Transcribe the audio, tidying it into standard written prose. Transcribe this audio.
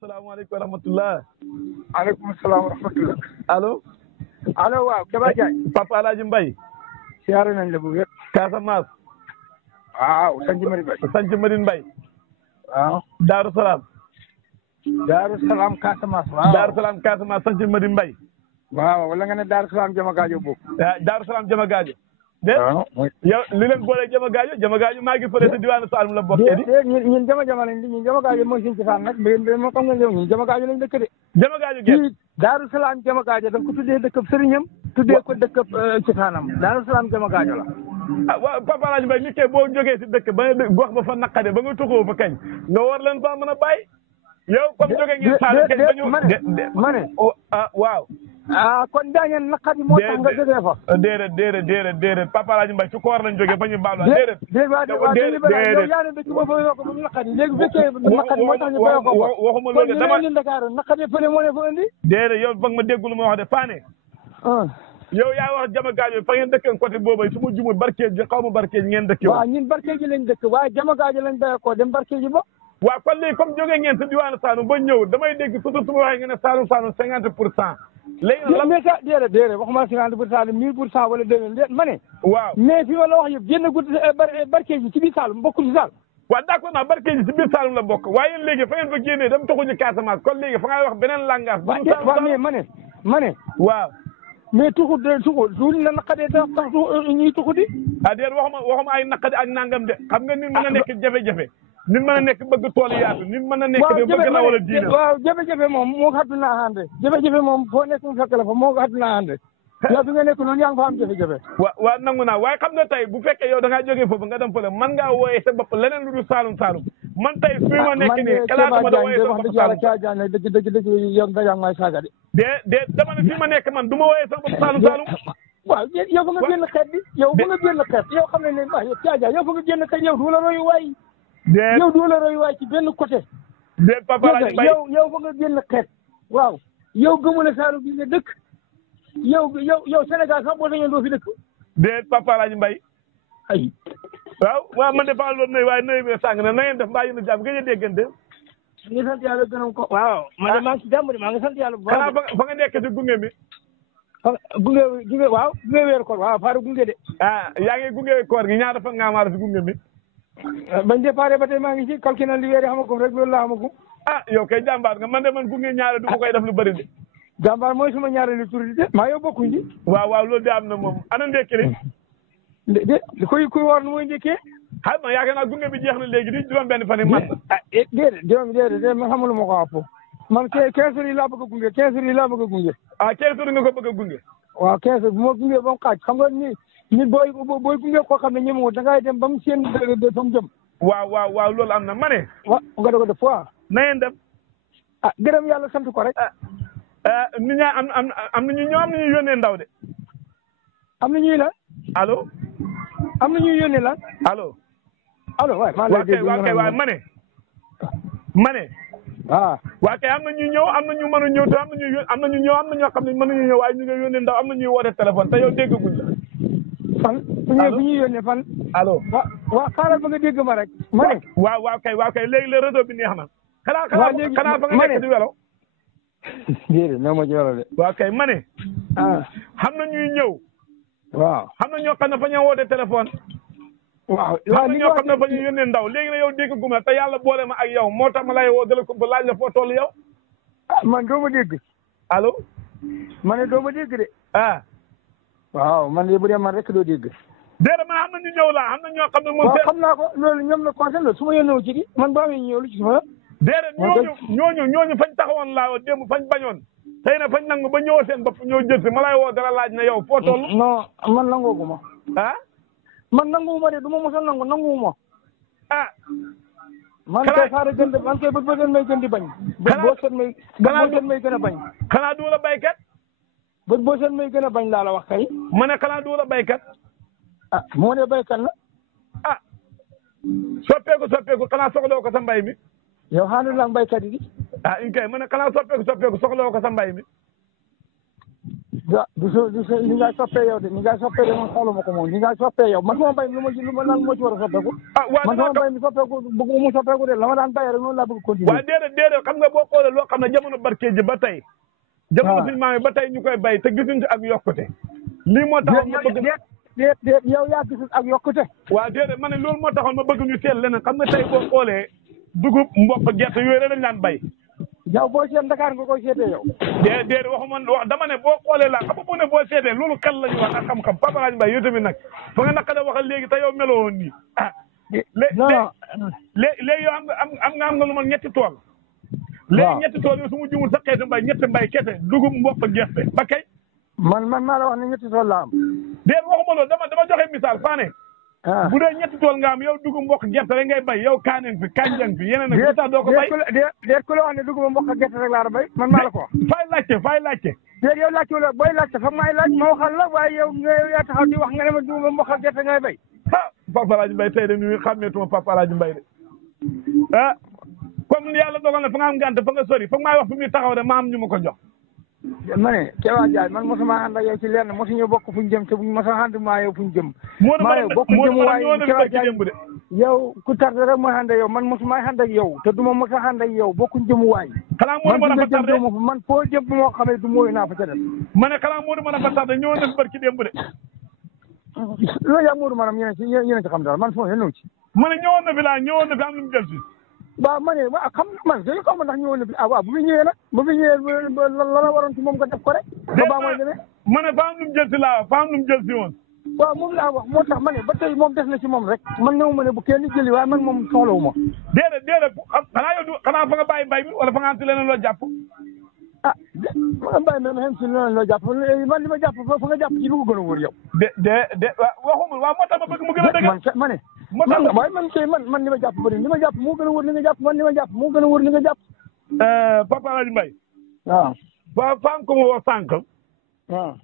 salaamaaleykum wa rahmatulah. aleykum salaam wa rahmatulah. allo. allo waaw Keba Diagne. Papa El Hadj Mbaye. siyaare nañ la bu wér. Casamance. waaw sanc Mari Mbaye. sanc Mari Mbaye. waaw. Daaru Salaam. Daaru Salaam Casamance. waaw Daaru Salaam Casamance sanc Mari Mbaye. waaw wala nga ne Daaru Salaam Jama Gaajo boobu. Daaru Salaam Jama Gaajo. waaw yow li leen boole Jama Gaajo maa ngi fële sa diwaanu Saalum la bokkee di. ñun Jama lañ di ñun Jama Gaajo mooy suñu cosaan nag moo xam nga yow ñun Jama Gaajo lañ dëkk de. Jama Gaajo gerte. Daaru Salaam Jama Gaajo da nga ko tuddee dëkkab sëriñam tuddee ko dëkkab cosaanam Daaru Salaam Jama Gaajo la. ah waaw Papa El Hadj Mbaye nit kay boo jógee si dëkk ba nga gox ba fa naqade ba nga tuxoo fa kañ nga war leen faa mën a bàyyi. yow comme jógee ngeen Saalum kañ ba ñu ma ne waaw. kon daañu naqari moo tax nga jógee fa. déedéet Papa El Hadj Mbaye ci koor lañ jógee ba ñu baalu déedéet. yow yaa ne dëkk boo fa yokk ba mu naqari léegi bu fekkee naqari moo tax ñu fa yokk ko waxuma loolu de dama kon ñu ne Dakar naqari fële moo ne fa indi. déedéet yow ba nga ma déggul ma wax de Fane. yow yaa wax Jama Gaajo fa ngeen dëkkee côté boobu su ma jumul barkeej ji xaw ma barkeej ngeen dëkkee waaw ñun barkeej ji lañ dëkk waaye Jama Gaajo lañ béyee ko dem barkeej ji ba. waaw kon léegi comme jógee ngeen sa diwaanu Saalum ba ñëw damay dégg surtout su ma waxee ngeen ne Saalum 50%. léegi lan mais ça déedéet waxuma 50% 1000% wala 2000 ma ne. waaw mais fi ma la wax yëpp génn gudd barkeej ji ci biir Saalum bokkul ci Saalum. waaw d'accord naa barkeej ji ci biir Saalum la bokk waaye léegi fa ngeen fa génnee dem taxuñu Casamance kon léegi fa ngay wax beneen langage. waaw mais ma ne. waaw. mais tuxut duñ la naqadee tax ñuy tuxuti. déet waxuma ay naqade ak nangam de xam nga nit mën a nekk jafe-jafe. nit mën a nekk bëgg tool yaatu nit mën a nekk de bëgg na wala diine. waaw jafe-jafe moom moo ko àdduna ànd jafe-jafe moom foo nekk mu fekk la fa moo ko àdduna ànd yow fi nga nekk noonu yaa ngi fa am jafe-jafe. waaw nangu naa waaye xam nga tey bu fekkee yow da ngaa jógee foofu nga dem fële man ngaa wooyee sa bopp leneen lu dul Saalum man tey fii ma nekk nii xalaatuma da wooyee sa bopp Saalum dëgg yow nga yaa ngi may saaga de. de dama ne fii ma nekk man du ma wooyee sa bopp Saalum. waaw yow fa nga génn xeet bi yow fa nga génn xeet yow xam ne waaw yow Caaja yow fa nga génn xeet yow du la royu waay. yow du la royu waay ci benn côté. déet Papa El Hadj Mbaye yow fa nga génn xeet waaw yow gëmula Saalum bi nga dëkk yow Sénégal sax boo sañoon doo fi dëkk. déet Papa El Hadj Mbaye ay waaw man de faa loolu nuyu waaye nuyu bi sàng na ngeen def mbaa yéen a jàmm gëj a déggante. ñu ngi sant yàlla gënam ko. waaw man de maa ngi ci jàmm de maa ngi sant yàlla bu baax. xanaa fa nga nekk ci gunge mi. gunge waaw gunge weer koor waaw faaru gunge de. yaa ngi gunge koor gi ñaata fan nga amaat si gunge mi. bañ déparé ba tey maa ngi ci calculé li weer yi xamagum rek loolu laa xamagum. yow kay jàmbaar nga man de man gunge ñaare du ma koy def lu bëri de. jàmbaar mooy suma ñaareelu tur de maa yow bokkuñ di. waaw loolu de am na moom ana ndekki li. kuy woor nu muy ndekkee. xam nga yaakaar naa gunge bi jeex na léegi di juróom benn fan yi mat. déedéet man xamul ma ko àpp. man 15 jours yi laa bëgg a gunge 15 jours yi laa bëgg a gunge. 15 jours nga ko bëgg a gunge. waaw 15 jours bu ma gunge ba mu xaaj xam nga ni booy gunge koo xam ne ñemewul da ngay dem ba mu seen fa mu jëm. waaw loolu am na ma ne. nga doog a def quoi. na ngeen dem. gërëm yàlla sant ko rek. nit ñaa am na ñu yónnee ndaw de. am na ñuy la. allo. am na ñuy yónnee la. allo. waay maa ngi lay dégg waaw ma ne. waa kay am na ñuy ñëw am na ñu mën a ñëw te am na ñu ñëw am na ñoo xam ne mën nañu ñëw waaye ñu ngi yónnee ndaw am na ñuy woote téléphone te yow déggaguñ la. fan bu ñuy yónnee fan. allo. waaw xaaral ba nga dégg ma rek. ma ne. waaw kay léegi le réseau bi neex na. xanaa fa nga nekk di welo. déedéet non ma ci welo de. waaw kay ma ne. xam na ñuy ñëw. waaw xam na ñoo xam ne fa ñu woote téléphone. waaw xam na ñoo xam ne fa ñu yónnee ndaw léegi nag yow dégg guma te yàlla boole ma ak yow moo tax ma lay woo dala ko ba laaj la foo toll yow. man doo ma dégg. allo. ma ne doo ma dégg de. waaw man de bu dee man rek doo dégg. déedéet man xam na ñu ñëw laa xam na ñoo xam ne moom. waaw xam naa ko loolu ñoom la conseil la su ma yónnee ci gi man baa ngi ñëw lu ci sama. déedéet ñooñu fañ taxawoon laa woo démb fañ bañoon tey na fañ nangu ba ñëwoo seen bopp ñoo jël si ma lay woo dara laaj na yow foo toll. non man nangooguma. man nanguwuma de du ma mos a nanguwuma. man kay xaaral gën di man kay bët boo seen may gën di bañ. bët boo seen may gën a bañ. xanaa du la baykat. bët boo seen may gën a bañ laa la wax kay. ma ne xanaa du la baykat. moo ne baykat la. soppeeku xanaa soxloo ko sa mbay mi. yow xaaral la baykat yi. in kay ma ne xanaa soppeeku soxloo ko sa mbay mi. du sa ni ngay soppee yow de ni ngay soppee de man xooluma ko moom ni ngay soppee yow man sama mbay lu ma lan moo ci war a soppeeku. man sama mbay mi soppeeku bëgg mu soppeeku de la ma daan bayee rek noonu laa bëgg continuer. waaw déedéet xam nga boo xoolee loo xam ne jamono barke ji ba tey. jamono suñu maam yi ba tey ñu koy bay te gisuñ ci ak yokkute. lii moo taxoon ma bëgg déet yow yaa gisul ak yokkute. waaw déedéet ma ne loolu moo taxoon ma bëgg ñu teel leneen xam nga tey boo xoolee dugub mboq gerte yooyu rek lañ daan bay. yow boo seet Dakar nga koy seetee yow. déedéet waxuma wax dama ne boo xoolee la xam nga bu ne boo seetee loolu xel la ñu wax ak xam-xam Papa Alaaji Mbaye yow tamit nag fa nga naka da waxal léegi te yow meloo woon nii ah. léegi yow am nga lu ma ñetti tool. léegi ñetti tool yow su ma jumul sa xeetu mbay ñetti mbay kese dugub mboq gerte ba kay. man maa la wax ne ñetti tool la am. déedéet waxuma loolu dama joxe misaal Fane. bu dee ñetti tool nga am yow dugub mboq gerte rek ngay bay yow kaaneen fi kanjang fi yeneen nag. tax doo ko bay déet ku la wax ne dugub mboq gerte rek laa la bay man maa la ko wax. fay laajte. déet yow laajte wala booy laajte foog maay laaj ma waxal la waaye yow yaa taxaw di wax nga ne ma dugub mboq gerte ngay bay. ah Papa Alaaji Mbaye tey de ñu xàmmeetuma Papa Alaaji Mbaye de ah comme yàlla dogal na fa nga am gànt fa nga sori foog maay wax fi muy taxaw de ma am ñu ma ko jox. ma ne Keba Ndiaye man mosuma ànd ak yow ci lenn mosuñu bokk fu ñu jëm te buñ mos a ànd maa yow fu ñu jëm. maa yow bokk jëm waaye Keba Ndiaye yow ku tardé rek mooy ànd ak yow man mosuma ànd ak yow te du ma mos a ànd ak yow bokkuñ jëm waay. xanaa Modou mën a fa tardé man foo jëm moo xamee du mooy naa fa ca def. ma ne xanaa Modou mën a fa tardé ñëwoon na fi barki démb de. loolu yaa Modou maanaam yéen a ci xam dara man foofu yéen ci. ma ne ñëwoon na fi laa ñëwoon na fi am lu mu jël si. waaw ma ne waaw xam man dañu ko ndax ñëwoon na fi waaw bu fi ñëwee nag bu fi ñëwee la la waroon ci moom nga def ko rek. ba mooy demee. ma ne fa am lu mu jël si laa fa am lu mu jël si woon. waaw moom laa wax moo tax ma ne ba tey moom des na ci moom rek man ñëw ma ne bu kenn jëli waaye man moom soxlawu ma. déedéet xanaa yow xanaa fa nga bàyyi mbay bi wala fa nga am si leneen loo jàpp. ah ma nga bàyyi ma xam si leneen loo jàpp man li ma jàpp fa nga jàpp ci lu ko gën a wóor yow. waxuma waaw moo tax ma bëgg mu gën a dëgg. ma ne. waaye man kay man li ma jàpp bëri li ma jàpp moo gën a wóor li nga jàpp man li ma jàpp moo gën a wóor li nga jàpp. Papa Alaaji Mbaye. waaw. fa am ko ma woo sànq. waaw.